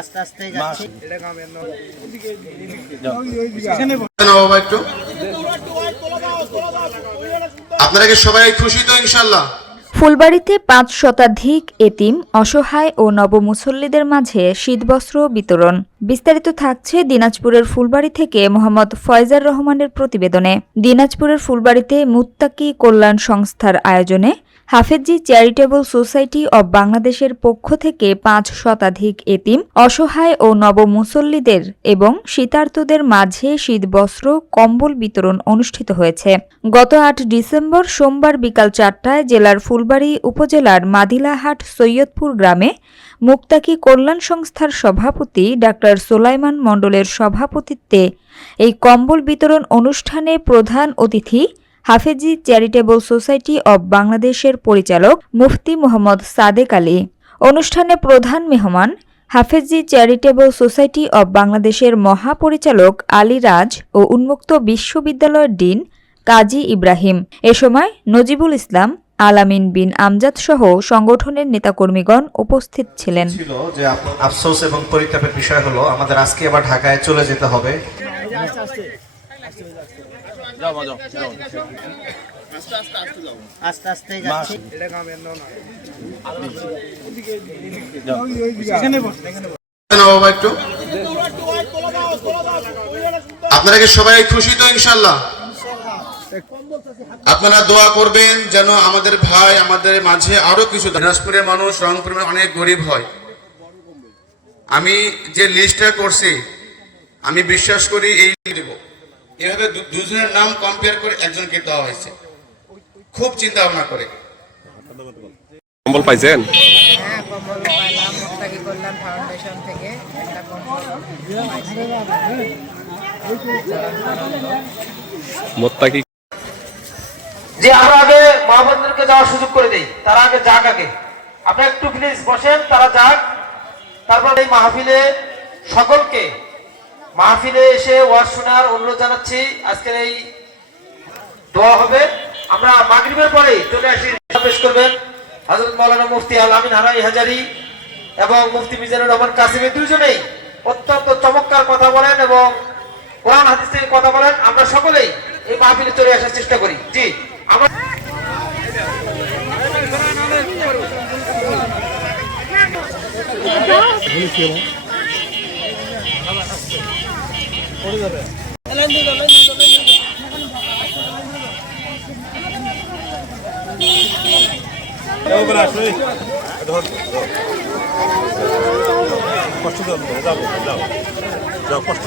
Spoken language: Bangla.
আস্তে আস্তে যাচ্ছি। আপনারা কি সবাই খুশি তো ইনশাআল্লাহ? ফুলবাড়ীতে ৫ শতাধিক এতিম, অসহায় ও নবমুসল্লিদের মাঝে শীতবস্ত্র বিতরণ। বিস্তারিত থাকছে দিনাজপুরের ফুলবাড়ী থেকে মোহাম্মদ ফয়জার রহমানের প্রতিবেদনে। দিনাজপুরের ফুলবাড়ীতে মুত্তাকি কল্যাণ সংস্থার আয়োজনে হাফেজি চ্যারিটেবল সোসাইটি অব বাংলাদেশের পক্ষ থেকে ৫ শতাধিক এতিম, অসহায় ও নবমুসল্লিদের এবং শীতার্তদের মাঝে শীতবস্ত্র, কম্বল বিতরণ অনুষ্ঠিত হয়েছে। গত ৮ ডিসেম্বর সোমবার বিকাল ৪টায় জেলার ফুলবাড়ী উপজেলার মাদিলাহাট সৈয়দপুর গ্রামে মুত্তাকি কল্যাণ সংস্থার সভাপতি ডাক্তার সোলাইমান মণ্ডলের সভাপতিত্বে এই কম্বল বিতরণ অনুষ্ঠানে প্রধান অতিথি হাফেজি চ্যারিটেবল সোসাইটি অব বাংলাদেশের পরিচালক মুফতি মোহাম্মদ সাদেক আলী। অনুষ্ঠানে প্রধান মেহমান হাফেজি চ্যারিটেবল সোসাইটি অব বাংলাদেশের মহাপরিচালক আলী রাজ ও উন্মুক্ত বিশ্ববিদ্যালয়ের ডিন কাজী ইব্রাহিম। এ সময় নজিবুল ইসলাম, আলামিন বিন আমজাদ সহ সংগঠনের নেতাকর্মীগণ উপস্থিত ছিলেন। যে আফসোস এবং পরিতাপের বিষয় হলো আমাদের আজকে আবার ঢাকায় চলে যেতে হবে। আস্তে আস্তে যাচ্ছি। আপনারা কি সবাই খুশি তো ইনশাআল্লাহ? আপনারা দোয়া করবেন যেন আমাদের ভাই আমাদের মাঝে আরো কিছু। দিনাজপুরের মানুষ, রংপুরের অনেক গরিব হয়। আমি যে লিস্টটা করছি আমি বিশ্বাস করি এই দেব, এভাবে দুজনের নাম কম্পেয়ার করে একজনকে দেওয়া হয়েছে, খুব চিন্তা ভাবনা করে। কম্বল পাইছেন? হ্যাঁ, কম্বল পাইলাম মুত্তাকি কল্যাণ ফাউন্ডেশন থেকে একটা কম্বল। মুত্তাকি যে আমরা আগে মা বোনদেরকে যাওয়ার সুযোগ করে দেই, তারা আগে যাক। আগে আপনারা একটু প্লিজ বসেন, তারা যাক। তারপর এই মাহফিলে সকলকে মাহফিলে এসে ওয়াজ শোনার অনুরোধ জানাচ্ছি। আজকের এই দোয়া হবে, আমরা মাগরিবের পরে চলে আসি। পেশ করবেন হযরত মাওলানা মুফতি আল আমিন হারাই হাজারি এবং মুফতি মিজানুর রহমান কাসিমি। দুইজনেই অত্যন্ত চমৎকার কথা বলেন এবং কোরআন হাদিস থেকে কথা বলেন। আমরা সকলেই এই মাহফিলে চলে আসার চেষ্টা করি। জি, আমরা কষ্ট